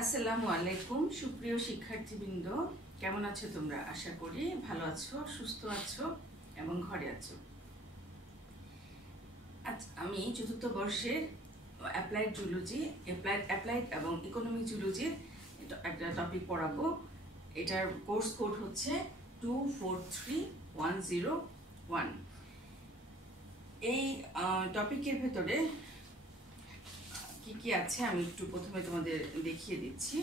আসসালামু আলাইকুম সুপ্রিয় শিক্ষার্থীবৃন্দ, কেমন আছো তোমরা? আশা করি ভালো আছো, সুস্থ আছো এবং ঘরে আছো। আজ আমি চতুর্থ বর্ষের অ্যাপ্লাইড জুলজি, অ্যাপ্লাইড এবং ইকোনমিক জুলজির একটা টপিক পড়াবো। এটার কোর্স কোড হচ্ছে 243101। এই টপিকের ভেতরে কি কি আছে আমি একটু প্রথমে তোমাদের দেখিয়ে দিচ্ছি।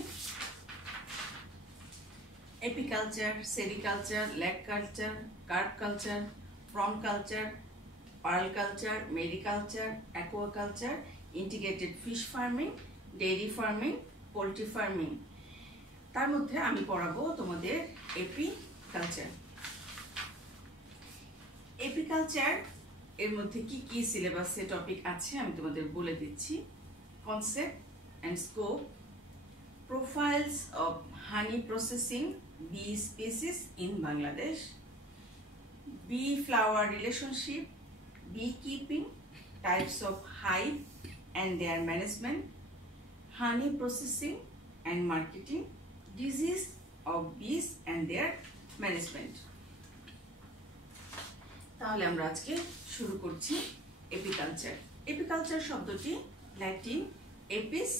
Apiculture, sericulture, lac culture, carp culture, prawn culture, pearl culture, mariculture, aquaculture, integrated fish farming, dairy farming, poultry farming. তার মধ্যে আমি পড়াবো তোমাদের এপিকালচার। এপিকালচার এর মধ্যে কি কি সিলেবাসে টপিক আছে আমি তোমাদের বলে দিচ্ছি। Concept and scope, profiles of honey processing bee species in Bangladesh, bee flower relationship, beekeeping, types of hive and their management, honey processing and marketing, disease of bees and their management. তাহলে আমরা আজকে শুরু করছি apiculture. Apiculture শব্দটি Latin Apis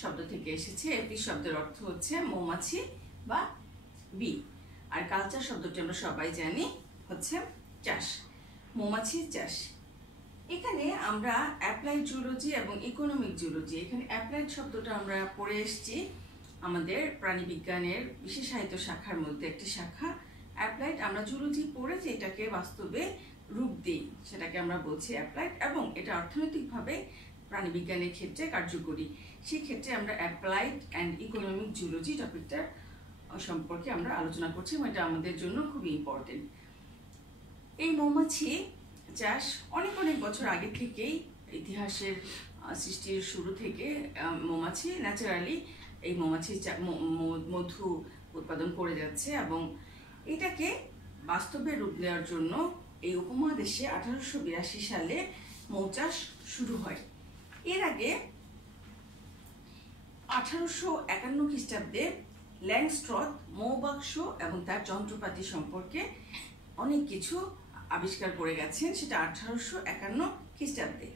শব্দ থেকে এসেছে। Apis শব্দের অর্থ হচ্ছে মৌমাছি বা বি, আর কালচার শব্দটি আমরা সবাই জানি হচ্ছে চাষ, মৌমাছির চাষ। এখানে আমরা অ্যাপ্লাইড জুলজি এবং ইকোনমিক জুলজি, এখানে অ্যাপ্লাইড শব্দটা আমরা পড়ে এসেছি আমাদের প্রাণীবিজ্ঞানের বিশেষায়িত শাখার মধ্যে একটি শাখা। অ্যাপ্লাইড আমরা জুলজি পড়ে যেটাকে বাস্তবে রূপ দিই সেটাকে আমরা বলছি অ্যাপ্লাইড, এবং এটা অর্থনৈতিকভাবে প্রাণীবিজ্ঞানের ক্ষেত্রে কার্যকরী। সেই ক্ষেত্রে আমরা অ্যাপ্লাইড অ্যান্ড ইকোনমিক জুলজি টপিকটা সম্পর্কে আমরা আলোচনা করছি এবং এটা আমাদের জন্য খুবই ইম্পর্টেন্ট। এই মৌমাছি চাষ অনেক অনেক বছর আগে থেকেই, ইতিহাসের সৃষ্টির শুরু থেকে মৌমাছি ন্যাচারালি এই মৌমাছি মধু উৎপাদন করে যাচ্ছে, এবং এটাকে বাস্তবে রূপ দেওয়ার জন্য এই উপমহাদেশে 1882 সালে মৌচাষ শুরু হয়। এর আগে 1851 খ্রিস্টাব্দে ল্যাংস্ট্রথ মৌবাক্স এবং তার যন্ত্রপাতি সম্পর্কে অনেক কিছু আবিষ্কার করে গেছেন, সেটা 1851 খ্রিস্টাব্দে।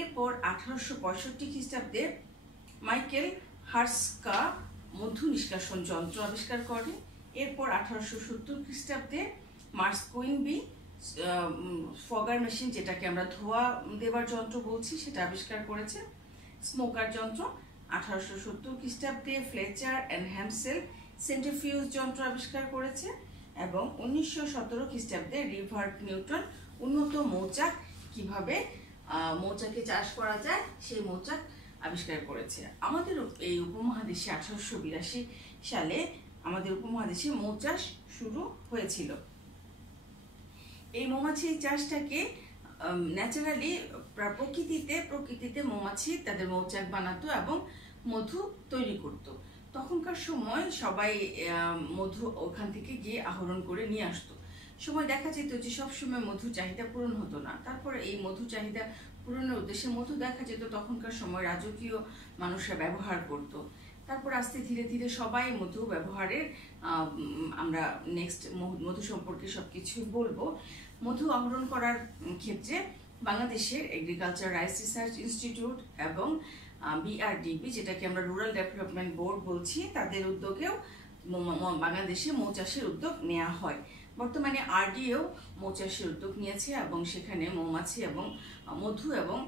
এরপর 1865 খ্রিস্টাব্দে মাইকেল হার্স্কা মধু নিষ্কাশন যন্ত্র আবিষ্কার করে। এরপর 1870 খ্রিস্টাব্দে মার্স কুইনবি ফগার মেশিন, যেটাকে আমরা ধোয়া দেওয়ার যন্ত্র বলছি, সেটা আবিষ্কার করেছে। স্মোকার যন্ত্র 1870 খ্রিস্টাব্দে ফ্লেচার অ্যান্ড হ্যামসেল সেন্ট্রিফিউজ যন্ত্র আবিষ্কার করেছে, এবং 1917 খ্রিস্টাব্দে রিভার্ট নিউটন উন্নত মৌচাক, কিভাবে মৌচাকে চাষ করা যায় সেই মৌচাক আবিষ্কার করেছে। আমাদের এই উপমহাদেশে 1882 সালে আমাদের উপমহাদেশে মৌচাষ শুরু হয়েছিল। এই মৌমাছি চাষটাকে ন্যাচারালি প্রকৃতিতে মৌমাছি তাদের মৌচাক বানাতো এবং মধু তৈরি করত। তখনকার সময় সবাই মধু ওখান থেকে গিয়ে আহরণ করে নিয়ে আসতো। সময় দেখা যেত যে সবসময় মধুর চাহিদা পূরণ হতো না। তারপরে এই মধু চাহিদা পূরণের উদ্দেশ্যে মধু দেখা যেত তখনকার সময় রাজকীয় মানুষরা ব্যবহার করত। তারপর আস্তে ধীরে ধীরে সবাই মধু ব্যবহারের, আমরা নেক্সট মধু সম্পর্কে সবকিছু বলবো। মধু আহরণ করার ক্ষেত্রে বাংলাদেশের এগ্রিকালচার রাইস রিসার্চ ইনস্টিটিউট এবং বিআরডিবি, যেটাকে আমরা রুরাল ডেভেলপমেন্ট বোর্ড বলছি, তাদের উদ্যোগেও বাংলাদেশে মৌচাষের উদ্যোগ নেওয়া হয়। বর্তমানে আরডিও মৌচাষের উদ্যোগ নিয়েছে এবং সেখানে মৌমাছি এবং মধু এবং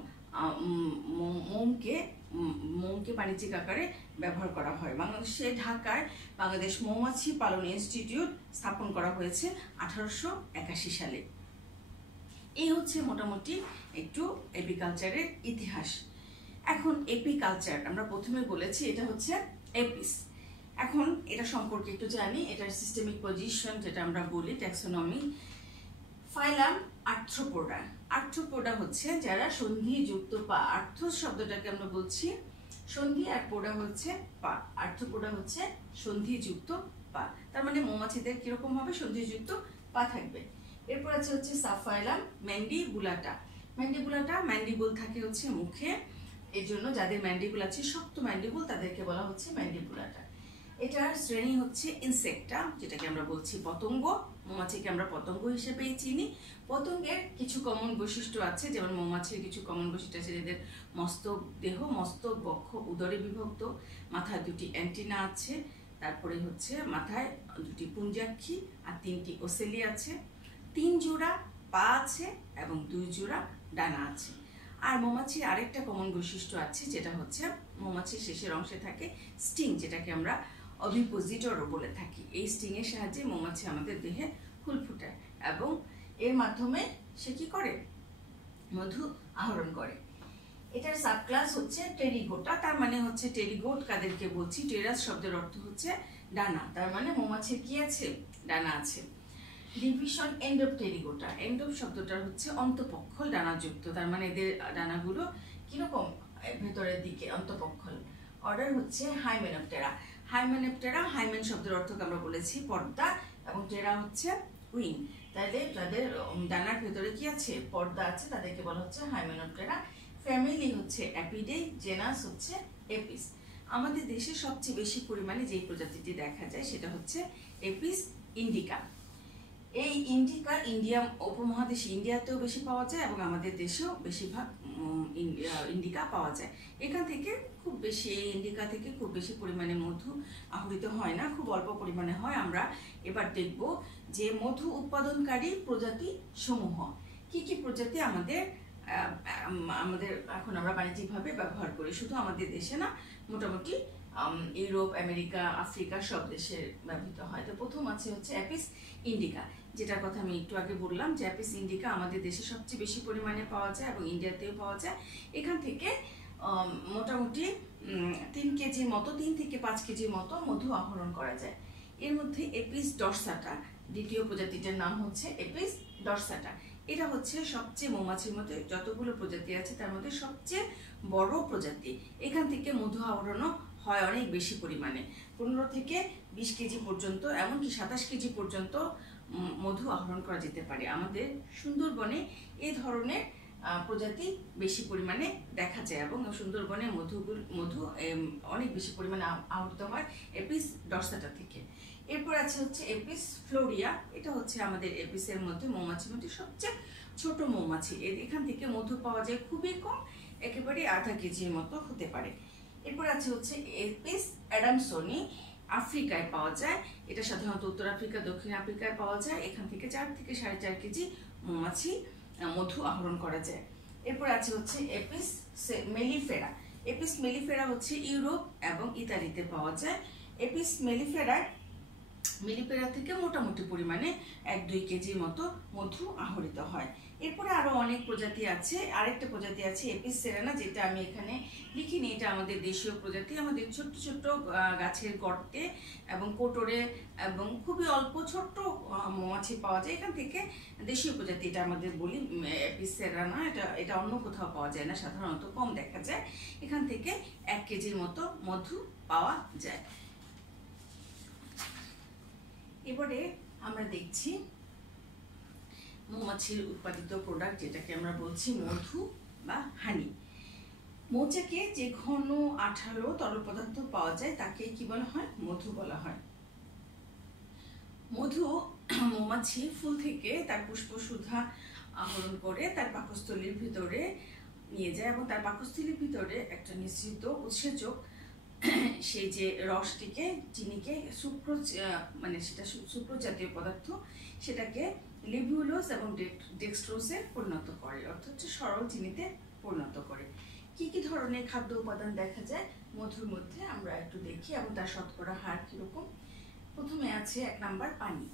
মোমকে বাণিজ্যিক আকারে ব্যবহার করা হয়। বাংলাদেশে ঢাকায় বাংলাদেশ মৌমাছি পালন ইনস্টিটিউট স্থাপন করা হয়েছে 1881 সালে। এই হচ্ছে মোটামুটি একটু এপিকালচারের ইতিহাস। এখন এপিকালচার আমরা প্রথমে বলেছি এটা হচ্ছে এপিস। এখন এটা সম্পর্কে একটু জানি। এটার সিস্টেমিক পজিশন যেটা আমরা বলি ট্যাক্সোনমি। ফাইলাম আর্থ্রোপোডা। আর্থ্রোপোডা হচ্ছে যারা সন্ধিযুক্ত পা। আর্থ্রোস শব্দটাকে আমরা বলছি সন্ধি, আর পোডা হচ্ছে পা। আর্থ্রোপোডা হচ্ছে সন্ধিযুক্ত পা, তার মানে মৌমাছিদের কিরকম ভাবে সন্ধিযুক্ত পা থাকবে। এরপর আছে হচ্ছে সাবফাইলাম ম্যান্ডিবুলাটা। ম্যান্ডিবুল থাকে হচ্ছে মুখে, এই জন্য যাদের ম্যান্ডিবুল আছে, শক্ত ম্যান্ডিবুল, তাদেরকে বলা হচ্ছে ম্যান্ডিবুলাটা। এটার শ্রেণী হচ্ছে ইনসেক্টা, যেটাকে আমরা বলছি পতঙ্গ। মৌমাছিকে আমরা পতঙ্গ হিসেবেই চিনি। পতঙ্গের কিছু কমন বৈশিষ্ট্য আছে, যেমন মৌমাছির কিছু কমন বৈশিষ্ট্য আছে, এদের মস্তক দেহ, মস্তক, বক্ষ, উদরে বিভক্ত, মাথায় 2টি অ্যান্টিনা আছে, তারপরে হচ্ছে মাথায় 2টি পুঞ্জাক্ষী আর 3টি ওসেলি আছে, 3 জোড়া পা আছে এবং 2 জোড়া ডানা আছে। আর মৌমাছির আরেকটা কমন বৈশিষ্ট্য আছে, যেটা হচ্ছে মৌমাছির শেষের অংশে থাকে স্টিং, যেটাকে আমরা অভিপোজিটরও বলে থাকি। এই স্টিং এর সাহায্যে মৌমাছি আমাদের দেহে ফুল ফুটায় এবং এর মাধ্যমে সে কি করে, মধু আহরণ করে। এটার সাবক্লাস হচ্ছে টেরিগোটা। তার মানে হচ্ছে টেরিগোট কাদেরকে বলছি, টেরাস শব্দের অর্থ হচ্ছে ডানা, তার মানে মৌমাছির কি আছে, ডানা আছে। ডিভিশন এন্ডোপ টেরিগোটা। এন্ডোপ শব্দটা হচ্ছে অন্তঃপক্ষল ডানাযুক্ত, তার মানে এদের ডানাগুলো কিরকম, ভেতরের দিকে অন্তঃপক্ষল। অর্ডার হচ্ছে হাইমেনপটেরা। হাইমেনপটেরা, হাইমেন শব্দের অর্থকে আমরা বলেছি পর্দা, এবং টেরা হচ্ছে উইং। তাহলে যাদের ডানার ভেতরে কি আছে, পর্দা আছে, তাদেরকে বলা হচ্ছে হাইমেনপটেরা। ফ্যামিলি হচ্ছে অ্যাপিডে, জেনাস হচ্ছে এপিস। আমাদের দেশে সবচেয়ে বেশি পরিমাণে যে প্রজাতিটি দেখা যায় সেটা হচ্ছে এপিস ইন্ডিকা। এই ইন্ডিকা ইন্ডিয়া উপমহাদেশে, ইন্ডিয়াতেও বেশি পাওয়া যায় এবং আমাদের দেশেও বেশিরভাগ ইন্ডিকা পাওয়া যায়। এখান থেকে খুব বেশি, এই ইন্ডিকা থেকে খুব বেশি পরিমাণে মধু আহরিত হয় না, খুব অল্প পরিমাণে হয়। আমরা এবার দেখব যে মধু উৎপাদনকারী প্রজাতি সমূহ কি কি প্রজাতি আমাদের এখন আমরা বাণিজ্যিকভাবে ব্যবহার করি, শুধু আমাদের দেশে না, মোটামুটি ইউরোপ, আমেরিকা, আফ্রিকা সব দেশে ব্যবহৃত হয়। তো প্রথম আছে হচ্ছে অ্যাপিস ইন্ডিকা, যেটার কথা আমি একটু আগে বললাম, যে অ্যাপিস ইন্ডিকা আমাদের দেশে সবচেয়ে বেশি পরিমাণে পাওয়া যায় এবং ইন্ডিয়াতেও পাওয়া যায়। এখান থেকে মোটামুটি 3 কেজির মতো, 3 থেকে 5 কেজির মতো মধু আহরণ করা যায়। এর মধ্যে এপিস ডরসাটা, দ্বিতীয় প্রজাতিটার নাম হচ্ছে এপিস ডরসাটা। এটা হচ্ছে সবচেয়ে মৌমাছির মধ্যে যতগুলো প্রজাতি আছে তার মধ্যে সবচেয়ে বড় প্রজাতি। এখান থেকে মধু আহরণও হয় অনেক বেশি পরিমাণে, 15 থেকে 20 কেজি পর্যন্ত, এমনকি 27 কেজি পর্যন্ত মধু আহরণ করা যেতে পারে। আমাদের সুন্দরবনে এই ধরনের প্রজাতি বেশি পরিমাণে দেখা যায় এবং সুন্দরবনে মধু অনেক বেশি পরিমাণে আহরিত হয় এপিস ডরসাটা থেকে। এরপর আছে হচ্ছে এপিস ফ্লোরিয়া। এটা হচ্ছে আমাদের এপিসের মধ্যে, মৌমাছির মধ্যে সবচেয়ে ছোট মৌমাছি। এখান থেকে মধু পাওয়া যায় খুবই কম, একেবারে আধা কেজির মতো হতে পারে। এরপর আছে হচ্ছে এপিস অ্যাডামসনি, আফ্রিকায় পাওয়া যায়। এটা সাধারণত উত্তর আফ্রিকা, দক্ষিণ আফ্রিকায় পাওয়া যায়। এখান থেকে 4 থেকে 4.5 কেজি মৌমাছি মধু আহরণ করা যায়। এরপর আছে হচ্ছে এপিস মেলিফেরা। এপিস মেলিফেরা হচ্ছে ইউরোপ এবং ইতালিতে পাওয়া যায়। এপিস মেলিফেরা থেকে মোটামুটি পরিমাণে 1-2 কেজির মতো মধু আহরিত হয়। এরপরে আরো অনেক প্রজাতি আছে। আরেকটা প্রজাতি আছে এপিস সেরানা, যেটা আমি এখানে লিখিনি, এটা আমাদের দেশীয় প্রজাতি। আমাদের ছোট্ট ছোট্ট গাছের গর্তে এবং কোটরে এবং খুবই অল্প ছোট্ট মৌমাছি পাওয়া যায়। এখান থেকে দেশীয় প্রজাতি এটা আমাদের বলি এপিস সেরানা। এটা অন্য কোথাও পাওয়া যায় না, সাধারণত কম দেখা যায়। এখান থেকে 1 কেজির মতো মধু পাওয়া যায়। এবারে আমরা দেখছি মৌমাছির উৎপাদিত প্রোডাক্ট, যেটাকে আমরা বলছি মধু বা হানি। মৌচাকে যে ঘন আঠালো তরল পদার্থ পাওয়া যায় তাকে কি বলা হয়, মধু বলা হয়। মধু মৌমাছি ফুল থেকে তার পুষ্পসুধা আহরণ করে তার পাকস্থলীর ভিতরে নিয়ে যায় এবং তার পাকস্থলীর ভিতরে একটা নিঃসৃত উৎসেচক সেই যে রসটিকে, চিনিকে, সুক্রোজ, মানে সেটা সুক্রোজ জাতীয় পদার্থ, সেটাকে লিবিউলোজ এবং ডেক্সট্রোজে পরিণত করে, অর্থাৎ সরল চিনিতে পরিণত করে। কি কি ধরনের খাদ্য উপাদান দেখা যায় মধুর মধ্যে আমরা একটু দেখি এবং তার শতকরা হার কিরকম। প্রথমে আছে 1 নাম্বার পানি,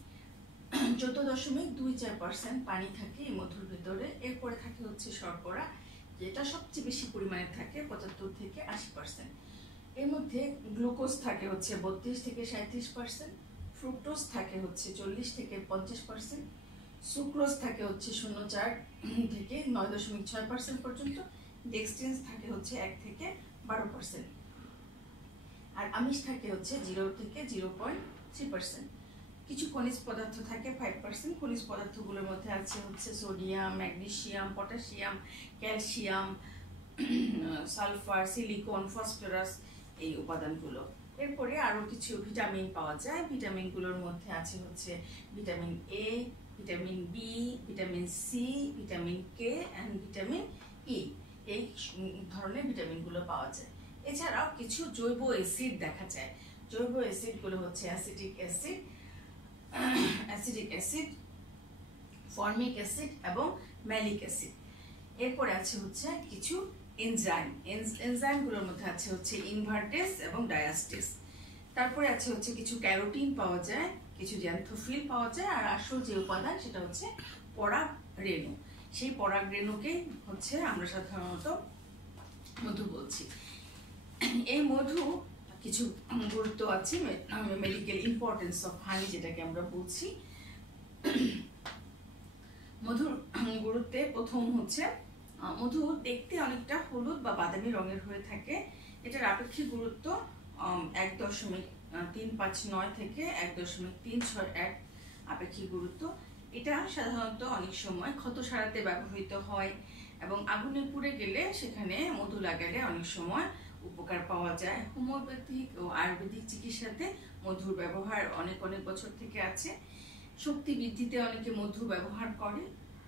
14.24% পানি থাকে এই মধুর ভিতরে। এরপরে থাকে হচ্ছে শর্করা, যেটা সবচেয়ে বেশি পরিমাণে থাকে, 75 থেকে 80%। এর মধ্যে গ্লুকোজ থাকে হচ্ছে 32 থেকে 37%, ফ্রুক্টোজ থাকে হচ্ছে 40 থেকে 50%, সুক্রোজ থাকে হচ্ছে 0.4 থেকে 9.6% পর্যন্ত, ডেক্সট্রিনস থাকে হচ্ছে 1 থেকে 12%, আর আমিষ থাকে হচ্ছে 0 থেকে 0.3%। কিছু খনিজ পদার্থ থাকে 5%। খনিজ পদার্থগুলোর মধ্যে আছে হচ্ছে sodium, magnesium, potassium, calcium, sulphur, silicon, phosphorus এই উপাদানগুলো। এরপরে আরো কিছু ভিটামিন পাওয়া যায়। ভিটামিনগুলোর মধ্যে আছে হচ্ছে vitamin A, vitamin B, vitamin C, vitamin K and vitamin E. এই ধরনের ভিটামিনগুলো পাওয়া যায়। এছাড়াও কিছু জৈব অ্যাসিড দেখা যায়। জৈব অ্যাসিডগুলো হচ্ছে অ্যাসিটিক অ্যাসিড, ফর্মিক অ্যাসিড এবং ম্যালিক অ্যাসিড। এরপরে আছে হচ্ছে কিছু এনজাইমগুলোর মধ্যে আছে হচ্ছে ইনভার্টেস এবং ডায়াস্টেস। তারপরে আছে হচ্ছে কিছু ক্যারোটিন পাওয়া যায়, কিছু জ্যান্থোফিল পাওয়া যায়, আর আসল যে উপাদান সেটা হচ্ছে পরাগরেণু। সেই পরাগরেণুকে হচ্ছে আমরা সাধারণত মধু বলছি। এই মধু কিছু গুরুত্ব আছে, মেডিকেল ইম্পর্টেন্স অফ হানি যেটাকে আমরা বলছি। মধুর গুরুত্বে প্রথম হচ্ছে মধু দেখতে অনেকটা হলুদ বা বাদামি রঙের হয়ে থাকে। এটার আপেক্ষিক গুরুত্ব 1.359 থেকে 1.361 আপেক্ষিক গুরুত্ব। এটা সাধারণত অনেক সময় ক্ষত সারাতে ব্যবহৃত হয় এবং আগুনে পুড়ে গেলে সেখানে মধু লাগালে অনেক সময় উপকার পাওয়া যায়। হোমিওপ্যাথিক ও আয়ুর্বেদিক চিকিৎসাতে মধুর ব্যবহার অনেক বছর থেকে আছে। শক্তি বৃদ্ধিতে অনেকে মধু ব্যবহার করে।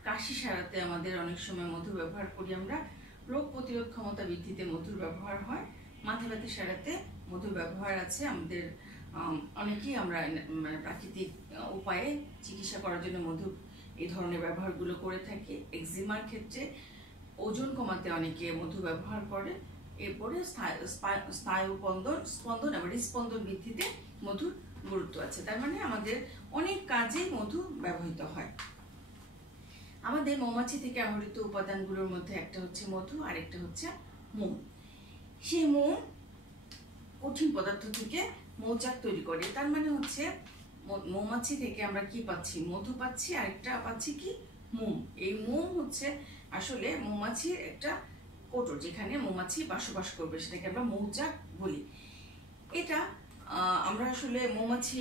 কাশি সারাতে আমাদের অনেক সময় মধু ব্যবহার করি আমরা। রোগ প্রতিরোধ ক্ষমতা বৃদ্ধিতে মধুর ব্যবহার হয়। মাথা ব্যথা সারাতে মধুর ব্যবহার আছে। আমাদের অনেকেই আমরা প্রাকৃতিক উপায়ে চিকিৎসা করার জন্য মধু এই ধরনের ব্যবহারগুলো করে থাকি। এক্সিমার ক্ষেত্রে ওজন কমাতে অনেকে মধু ব্যবহার করে। এরপরে স্নায়ু স্পন্দন এবং হৃদস্পন্দন বৃদ্ধিতে মধুর গুরুত্ব আছে। তার মানে আমাদের অনেক কাজে মধু ব্যবহৃত হয়। আমাদের মৌমাছি থেকে আহরিত উপাদানগুলোর মধ্যে একটা হচ্ছে মধু আর একটা হচ্ছে মোম। সেই মোম কঠিন পদার্থ থেকে মৌচাক তৈরি করে। তার মানে হচ্ছে মৌমাছি থেকে আমরা কি পাচ্ছি? মধু পাচ্ছি, আর একটা পাচ্ছি কি? মোম। এই মোম হচ্ছে আসলে মৌমাছির একটা কোটর, যেখানে মৌমাছি বসবাস করবে, সেটাকে আমরা মৌচাক বলি। এটা আমরা আসলে মৌমাছি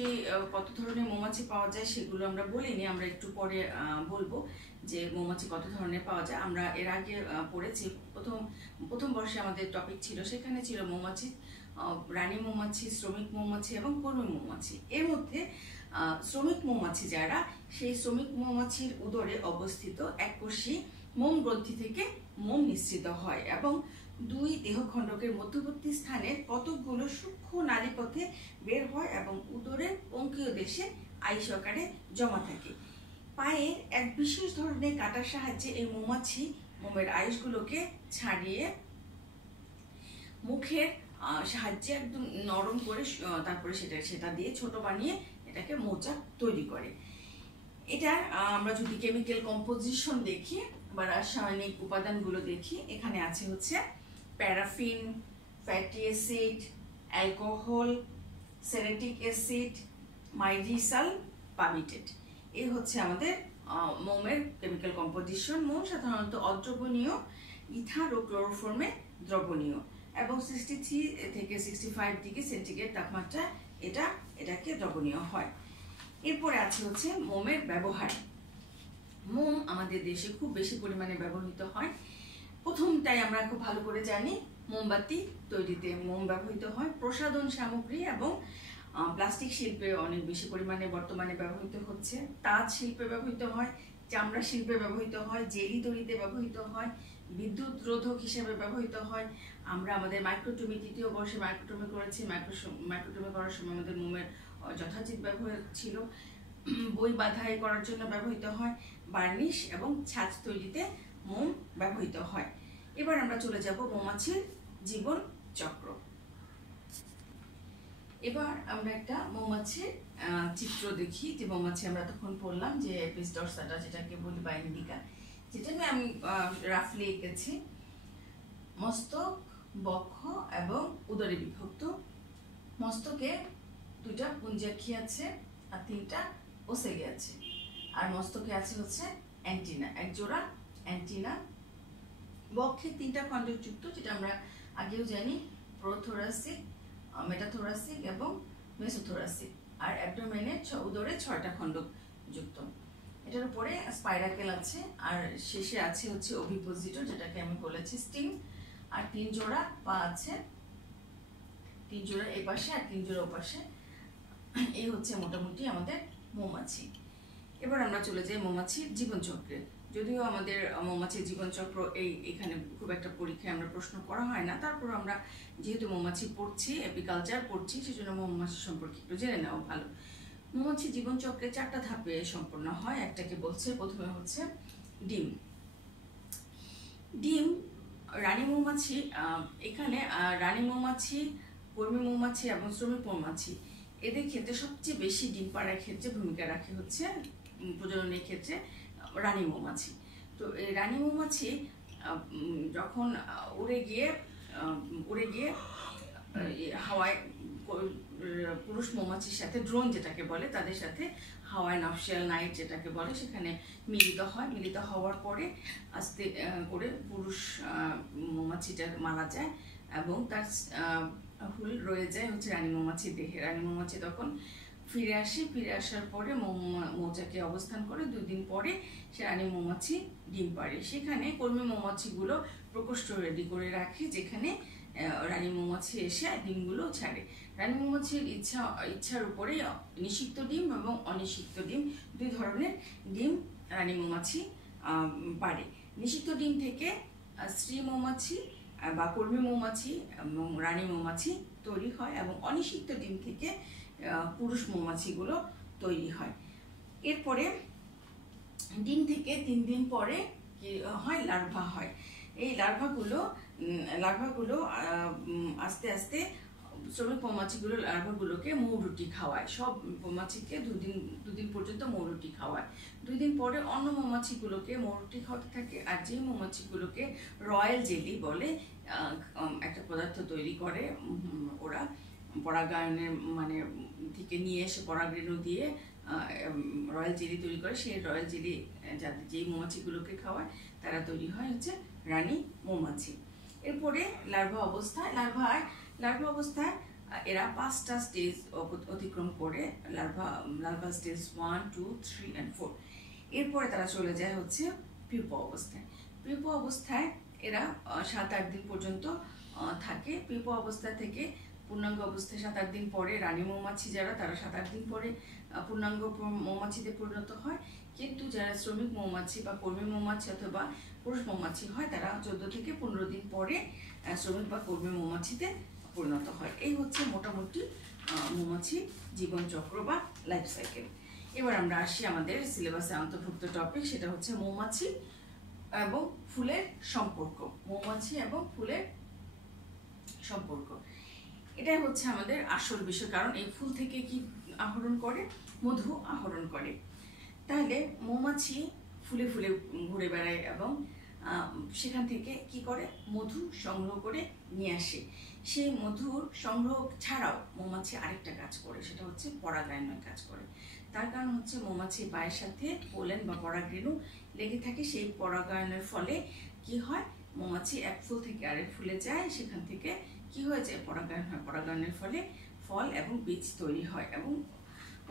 কত ধরনের মৌমাছি পাওয়া যায় সেগুলো আমরা বলিনি, আমরা একটু পরে বলবো যে মৌমাছি কত ধরনের পাওয়া যায়। আমরা এর আগে পড়েছি, প্রথম বর্ষে আমাদের টপিক ছিল, সেখানে ছিল মৌমাছি, রানী মৌমাছি, শ্রমিক মৌমাছি এবং কর্মী মৌমাছি। এর মধ্যে শ্রমিক মৌমাছি যারা, সেই শ্রমিক মৌমাছির উদরে অবস্থিত এককোষী মোম গ্রন্থি থেকে মোম নিঃসৃত হয় এবং দুই দেহখণ্ডকের মধ্যবর্তী স্থানে কতকগুলো সূক্ষ্ম নালীপথে বের হয় এবং উদরের পঙ্কিয় দেশে আইস আকারে জমা থাকে। পায়ের এক বিশেষ ধরনের কাঁটার সাহায্যে এই মৌমাছি মোমের আইসগুলোকে ছাড়িয়ে মুখের সাহায্যে একদম নরম করে তারপরে সেটা দিয়ে ছোট বানিয়ে এটাকে মৌচাক তৈরি করে। এটা আমরা যদি কেমিক্যাল কম্পোজিশন দেখি বা রাসায়নিক উপাদানগুলো দেখি, এখানে আছে হচ্ছে paraffin, fatty acid, alcohol, cerotic acid, myricyl palmitate. এই হচ্ছে আমাদের মোমের কেমিক্যাল কম্পোজিশন। মোম সাধারণত অদ্রবণীয়, ইথার ও ক্লোরোফর্মে দ্রবণীয় এবং 63 থেকে 65 ডিগ্রি সেন্টিগ্রেড তাপমাত্রা এটাকে দ্রবণীয় হয়। এরপরে আছে হচ্ছে মোমের ব্যবহার। মোম আমাদের দেশে খুব বেশি পরিমাণে ব্যবহৃত হয়। প্রথমটাই আমরা খুব ভালো করে জানি, মোমবাতি তৈরিতে মোম ব্যবহৃত হয়। প্রসাধন সামগ্রী এবং প্লাস্টিক শিল্পে অনেক বেশি পরিমাণে বর্তমানে ব্যবহৃত হচ্ছে। তাঁত শিল্পে ব্যবহৃত হয়, চামড়া শিল্পে ব্যবহৃত হয়, জেলি তৈরিতে ব্যবহৃত হয়, বিদ্যুৎ রোধক হিসেবে ব্যবহৃত হয়। আমরা আমাদের মাইক্রোটমি, তৃতীয় বর্ষে মাইক্রোটমি করেছি। মাইক্রোটমি করার সময় আমাদের মোমের যথাচিত ব্যবহার ছিল। বই বাঁধাই করার জন্য ব্যবহৃত হয়। বার্নিশ এবং ছাঁচ তৈরিতে মোম ব্যবহৃত হয়। এবার আমরা চলে যাব মৌমাছির জীবন চক্র। এবার আমরা একটা মৌমাছির চিত্র দেখি। যে মৌমাছি আমরা তখন পড়লাম যে এপিস ডরসাটা, যেটাকে বলি বা ইন্ডিকা, যেটা আমি রাফলি এঁকেছি। মস্তক, বক্ষ এবং উদরে বিভক্ত। মস্তকে 2টা পুঞ্জাক্ষী আছে আর 3টা ওসেলি আছে। আর মস্তকে আছে হচ্ছে অ্যান্টিনা, এক জোড়া অ্যান্টিনা। বক্ষে 3টা খণ্ডযুক্ত, যেটা আমরা আগেও জানি, প্রোথোরাসিক, মেটাথোরাসিক এবং মেসোথোরাসিক। আর অ্যাবডোমেনে উদরে 6টা খণ্ড যুক্ত। এটার উপরে স্পাইরাকেল আছে আর শেষে আছে হচ্ছে ওভিপোজিটর, যেটাকে আমি বলেছি স্টিং। আর 3 জোড়া পা আছে, 3 জোড়া এই পাশে আর 3 জোড়া ওপাশে। এই হচ্ছে মোটামুটি আমাদের মৌমাছি। এবার আমরা চলে যাই মৌমাছির জীবনচক্রে। যদিও আমাদের মৌমাছির জীবনচক্র এখানে খুব একটা পরীক্ষায় আমরা প্রশ্ন করা হয় না, তারপর আমরা যেহেতু মৌমাছি পড়ছি, এপিকালচার পড়ছি, সেজন্য মৌমাছি সম্পর্কে একটু জেনে নেওয়া ভালো। মৌমাছি জীবনচক্রে 4টা ধাপে সম্পন্ন হয়। একটাকে বলছে, প্রথমে হচ্ছে ডিম। ডিম রানী মৌমাছি, এখানে রানী মৌমাছি, কর্মী মৌমাছি এবং শ্রমিক মৌমাছি এদের ক্ষেত্রে সবচেয়ে বেশি ডিম পাড়ার ক্ষেত্রে ভূমিকা রাখে হচ্ছে প্রজননের ক্ষেত্রে রানী মৌমাছি। তো এই রানী মৌমাছি যখন উড়ে গিয়ে হাওয়ায় পুরুষ মৌমাছির সাথে, ড্রোন যেটাকে বলে, তাদের সাথে হাওয়ায় নাফশিয়াল নাইট যেটাকে বলে, সেখানে মিলিত হয়। মিলিত হওয়ার পরে আস্তে করে পুরুষ মৌমাছিটা মারা যায় এবং তার হুল রয়ে যায় হচ্ছে রানী মৌমাছির দেহে। রানী মৌমাছি তখন ফিরে আসে, ফিরে আসার পরে মৌচাকে অবস্থান করে 2 দিন পরে সে রানী মৌমাছি ডিম পাড়ে। সেখানে কর্মী মৌমাছিগুলো প্রকোষ্ঠ রেডি করে রাখে, যেখানে রানী মৌমাছি এসে ডিমগুলো ছাড়ে। রানী মৌমাছির ইচ্ছার উপরে নিষিক্ত ডিম এবং অনিষিক্ত ডিম, 2 ধরনের ডিম রানী মৌমাছি পারে। নিষিক্ত ডিম থেকে স্ত্রী মৌমাছি বা কর্মী মৌমাছি এবং রানী মৌমাছি তৈরি হয় এবং অনিষিক্ত ডিম থেকে পুরুষ মৌমাছিগুলো তৈরি হয়। এরপরে ডিম থেকে 3 দিন পরে কি হয়, লার্ভা হয়। এই লার্ভাগুলো আস্তে আস্তে শ্রমিক মৌমাছিগুলো লার্ভাগুলোকে মৌরুটি খাওয়ায়। সব মৌমাছিকে 2 দিন পর্যন্ত মৌরুটি খাওয়ায়। 2 দিন পরে অন্য মৌমাছিগুলোকে মৌরুটি খাওয়াতে থাকে। আর যে মৌমাছিগুলোকে রয়্যাল জেলি বলে একটা পদার্থ তৈরি করে ওরা, পরাগায়নের মানে থেকে নিয়ে এসে পরাগরেণু দিয়ে রয়্যাল জেলি তৈরি করে। সেই রয়্যাল জেলি যাতে যেই মৌমাছিগুলোকে খাওয়ায় তারা তৈরি হয় হচ্ছে রানী মৌমাছি। এরপরে লার্ভা অবস্থায় এরা 5টা স্টেজ অতিক্রম করে, লার্ভা স্টেজ 1, 2, 3 and 4। এরপরে তারা চলে যায় হচ্ছে পিউপা অবস্থায়। পিউপা অবস্থায় এরা 7-8 দিন পর্যন্ত থাকে। পিউপা অবস্থা থেকে পূর্ণাঙ্গ অবস্থায় 7-8 দিন পরে রানী মৌমাছি যারা, তারা 7-8 দিন পরে পূর্ণাঙ্গ মৌমাছিতে পরিণত হয়। কিন্তু যারা শ্রমিক মৌমাছি বা কর্মী মৌমাছি অথবা পুরুষ মৌমাছি হয়, তারা 14 থেকে 15 দিন পরে শ্রমিক বা কর্মী মৌমাছিতে পরিণত হয়। এই হচ্ছে মোটামুটি মৌমাছি জীবনচক্র বা লাইফ সাইকেল। এবার আমরা আসি আমাদের সিলেবাসে অন্তর্ভুক্ত টপিক, সেটা হচ্ছে মৌমাছি এবং ফুলের সম্পর্ক। মৌমাছি এবং ফুলের সম্পর্ক, এটাই হচ্ছে আমাদের আসল বিষয়। কারণ এই ফুল থেকে কি আহরণ করে? মধু আহরণ করে। তাহলে মৌমাছি ফুলে ফুলে ঘুরে বেড়ায় এবং সেখান থেকে কি করে? মধু সংগ্রহ করে নিয়ে আসে। সেই মধুর সংগ্রহ ছাড়াও মৌমাছি আরেকটা কাজ করে, সেটা হচ্ছে পরাগায়নের কাজ করে। তার কারণ হচ্ছে মৌমাছির পায়ের সাথে পোলেন বা পরাগরেণু লেগে থাকে। সেই পরাগায়নের ফলে কি হয়? মৌমাছি এক ফুল থেকে আরেক ফুলে যায়, সেখান থেকে কি হয়ে যায়? পরাগায়ন হয়। পরাগায়নের ফলে ফল এবং বীজ তৈরি হয়। এবং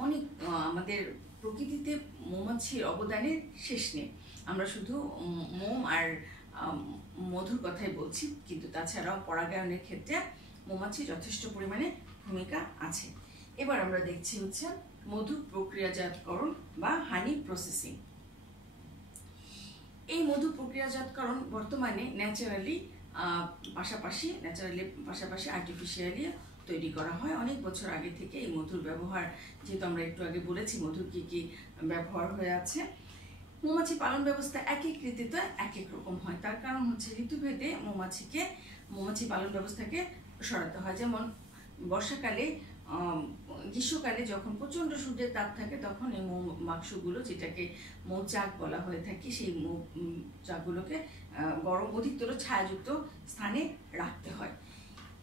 অনেক আমাদের প্রকৃতিতে মৌমাছির অবদানের শেষ নেই। আমরা শুধু মোম আর মধুর কথাই বলছি, কিন্তু তাছাড়াও পরাগায়নের ক্ষেত্রে মৌমাছি যথেষ্ট পরিমাণে ভূমিকা আছে। এবার আমরা দেখছি হচ্ছে মধু প্রক্রিয়াজাতকরণ বা হানি প্রসেসিং। এই মধু প্রক্রিয়াজাতকরণ বর্তমানে ন্যাচারালি পাশাপাশি আর্টিফিশিয়ালি তৈরি করা হয়। অনেক বছর আগে থেকে এই মধুর ব্যবহার, যেহেতু আমরা একটু আগে বলেছি মধুর কি কি ব্যবহার হয়ে আছে। মৌমাছি পালন ব্যবস্থা এক এক ঋতুতে এক এক রকম হয়। তার কারণ হচ্ছে ঋতুভেদে মৌমাছি পালন ব্যবস্থাকে সরাতে হয়। যেমন বর্ষাকালে, গ্রীষ্মকালে যখন প্রচন্ড সূর্যের তাপ থাকে, তখন এই মৌমাছিগুলো, যেটাকে মৌচাক বলা হয়ে থাকে, সেই মৌচাকগুলোকে অধিকতর ছায়াযুক্ত স্থানে রাখতে হয়।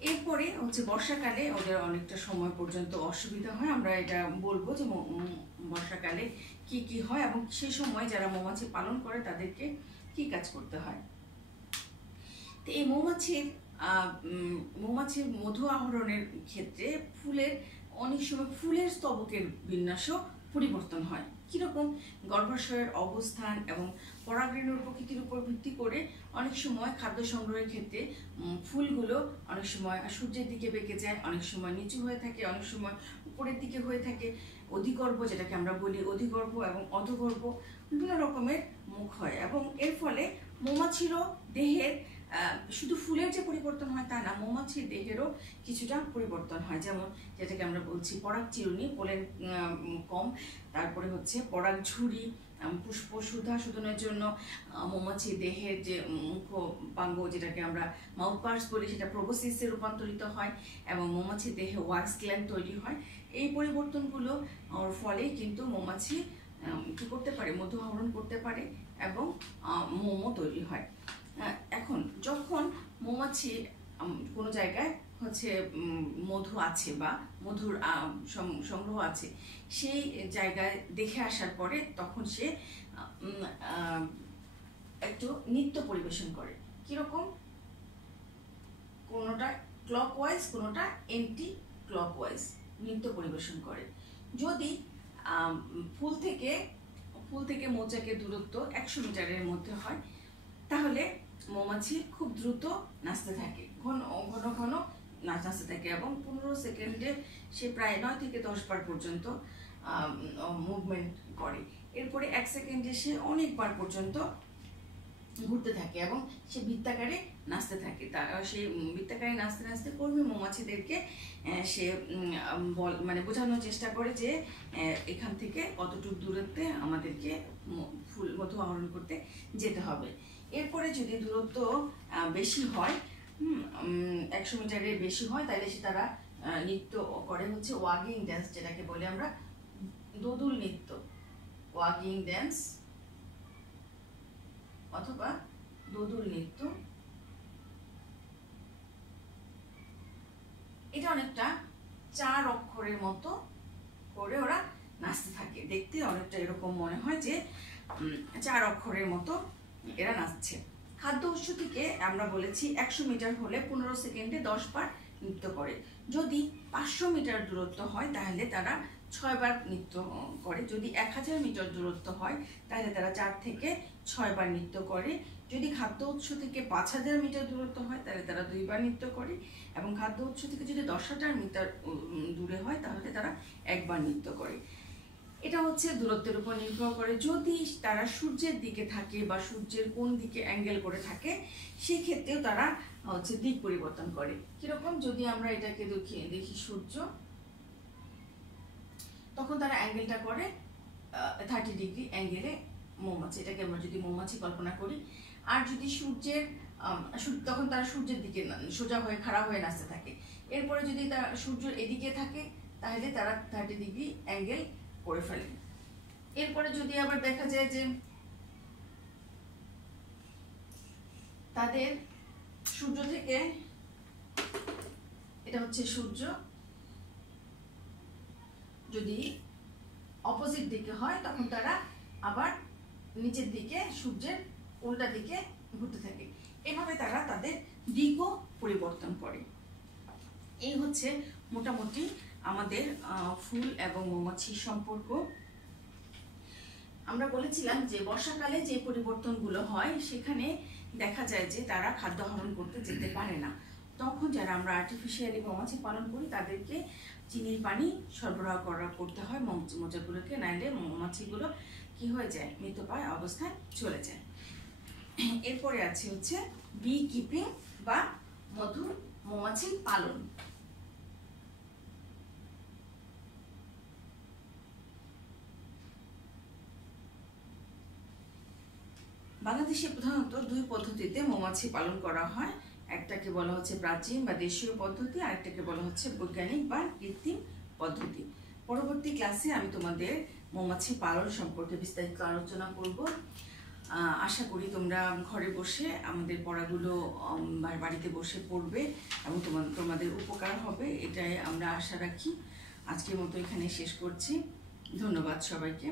এরপরে হচ্ছে বর্ষাকালে ওদের অনেকটা সময় পর্যন্ত অসুবিধা হয়। আমরা এটা বলবো যে বর্ষাকালে কি কি হয় এবং সেই সময় যারা মৌমাছি পালন করে তাদেরকে কি কাজ করতে হয়। তো এই মৌমাছির মধু আহরণের ক্ষেত্রে অনেক সময় ফুলের স্তবকের বিন্যাসও পরিবর্তন হয়। কীরকম? গর্ভাশয়ের অবস্থান এবং পরাগরেণুর প্রকৃতির উপর ভিত্তি করে অনেক সময় খাদ্য সংগ্রহের ক্ষেত্রে ফুলগুলো অনেক সময় সূর্যের দিকে বেঁকে যায়, অনেক সময় নিচু হয়ে থাকে, অনেক সময় উপরের দিকে হয়ে থাকে। অধিগর্ভ যেটাকে আমরা বলি, অধিগর্ভ এবং অধগর্ভ বিভিন্ন রকমের মুখ হয় এবং এর ফলে মৌমাছিরও দেহের শুধু ফুলের যে পরিবর্তন হয় তা না, মৌমাছির দেহেরও কিছুটা পরিবর্তন হয়। যেমন যেটাকে আমরা বলছি পরাগ চিরুনি, পোলেন কম, তারপরে হচ্ছে পরাগ ঝুড়ি, পুষ্প সুধা শোধনের জন্য মৌমাছির দেহের যে মুখপাঙ্গ যেটাকে আমরা মাউথ পার্টস বলি সেটা প্রোবোসিসে রূপান্তরিত হয় এবং মৌমাছির দেহে ওয়াক্স গ্ল্যান্ড তৈরি হয়। এই পরিবর্তনগুলো ফলে কিন্তু মৌমাছি কি করতে পারে? মধু আহরণ করতে পারে এবং মোমও তৈরি হয়। এখন যখন মৌমাছি কোনো জায়গায় হচ্ছে মধু আছে বা মধুর সংগ্রহ আছে, সেই জায়গায় দেখে আসার পরে তখন সে একটু নৃত্য পরিবেশন করে। কিরকম? কোনোটা ক্লকওয়াইজ, কোনোটা এন্টি ক্লকওয়াইজ নৃত্য পরিবেশন করে। যদি ফুল থেকে মৌচাকের দূরত্ব 100 মিটারের মধ্যে হয়, তাহলে মৌমাছি খুব দ্রুত নাচতে থাকে, ঘন ঘন নাচতে থাকে এবং 15 সেকেন্ডে সে প্রায় 9 থেকে 10 বার পর্যন্ত মুভমেন্ট করে। এরপরে 1 সেকেন্ডে সে অনেকবার পর্যন্ত ঘুরতে থাকে এবং সে বৃত্তাকারে নাচতে থাকে। সে বৃত্তাকারে নাচতে নাচতে কর্মী মৌমাছিদেরকে সে মানে বোঝানোর চেষ্টা করে যে এখান থেকে কতটুকু দূরত্বে আমাদেরকে ফুল মধু আহরণ করতে যেতে হবে। এরপরে যদি দূরত্ব বেশি হয়, 100 মিটারের বেশি হয়, তাহলে সে তারা নৃত্য করে হচ্ছে ওয়াগিং ড্যান্স, যেটাকে বলি আমরা দোদুল নৃত্য, ওয়াগিং ড্যান্স অথবা দোদুল নৃত্য। এটা অনেকটা 4 অক্ষরের মতো করে ওরা নাচতে থাকে। দেখতে অনেকটা এরকম মনে হয় যে 4 অক্ষরের মতো এরা নাচছে। খাদ্য উৎস থেকে আমরা বলেছি 100 মিটার হলে 15 সেকেন্ডে 10 বার নৃত্য করে। যদি 500 মিটার দূরত্ব হয় তাহলে তারা 6 বার নৃত্য করে। যদি 1000 মিটার দূরত্ব হয় তাহলে তারা 4 থেকে 6 বার নৃত্য করে। যদি খাদ্য উৎস থেকে 5000 মিটার দূরত্ব হয় তাহলে তারা 2 বার নৃত্য করে এবং খাদ্য উৎস থেকে যদি 10,000 মিটার দূরে হয় তাহলে তারা 1 বার নৃত্য করে। এটা হচ্ছে দূরত্বের উপর নির্ভর করে। যদি তারা সূর্যের দিকে থাকে বা সূর্যের কোন দিকে অ্যাঙ্গেল করে থাকে, সেই ক্ষেত্রেও তারা হচ্ছে দিক পরিবর্তন করে। কিরকম? যদি আমরা এটাকে দেখি সূর্য, তখন তারা অ্যাঙ্গেলটা করে 30 ডিগ্রি অ্যাঙ্গেলে মৌমাছি, এটাকে আমরা যদি মৌমাছি কল্পনা করি। আর যদি তখন তারা সূর্যের দিকে সোজা হয়ে খাড়া হয়ে নাচতে থাকে। এরপরে যদি তারা সূর্য এদিকে থাকে তাহলে তারা 30 ডিগ্রি অ্যাঙ্গেল করে ফেলে। এরপরে যদি আবার দেখা যায় যে তাদের সূর্য থেকে, এটা হচ্ছে সূর্য, যদি অপোজিট দিকে হয় তখন তারা আবার নিচের দিকে সূর্যের উল্টা দিকে ঘুরতে থাকে। এভাবে তারা তাদের দিকও পরিবর্তন করে। এই হচ্ছে মোটামুটি আমাদের ফুল এবং মৌমাছির সম্পর্ক। আমরা বলেছিলাম যে বর্ষাকালে যে পরিবর্তনগুলো হয় সেখানে দেখা যায় যে তারা খাদ্য আহরণ করতে যেতে পারে না। তখন যারা আমরা আর্টিফিশিয়ালি মৌমাছি পালন করি তাদেরকে চিনির পানি সরবরাহ করতে হয় মৌচাকগুলোকে, নাইলে মৌমাছিগুলো কি হয়ে যায়? মৃতপ্রায় অবস্থায় চলে যায়। এরপরে আছে হচ্ছে বি কিপিং বা মৌমাছি পালন। বাংলাদেশে প্রধানত 2 পদ্ধতিতে মৌমাছি পালন করা হয়। একটাকে বলা হচ্ছে প্রাচীন বা দেশীয় পদ্ধতি, আরেকটাকে বলা হচ্ছে বৈজ্ঞানিক বা কৃত্রিম পদ্ধতি। পরবর্তী ক্লাসে আমি তোমাদের মৌমাছি পালন সম্পর্কে বিস্তারিত আলোচনা করব। আশা করি তোমরা ঘরে বসে আমাদের পড়াগুলো বাড়িতে বসে পড়বে এবং তোমাদের উপকার হবে, এটাই আমরা আশা রাখি। আজকের মতো এখানে শেষ করছি। ধন্যবাদ সবাইকে।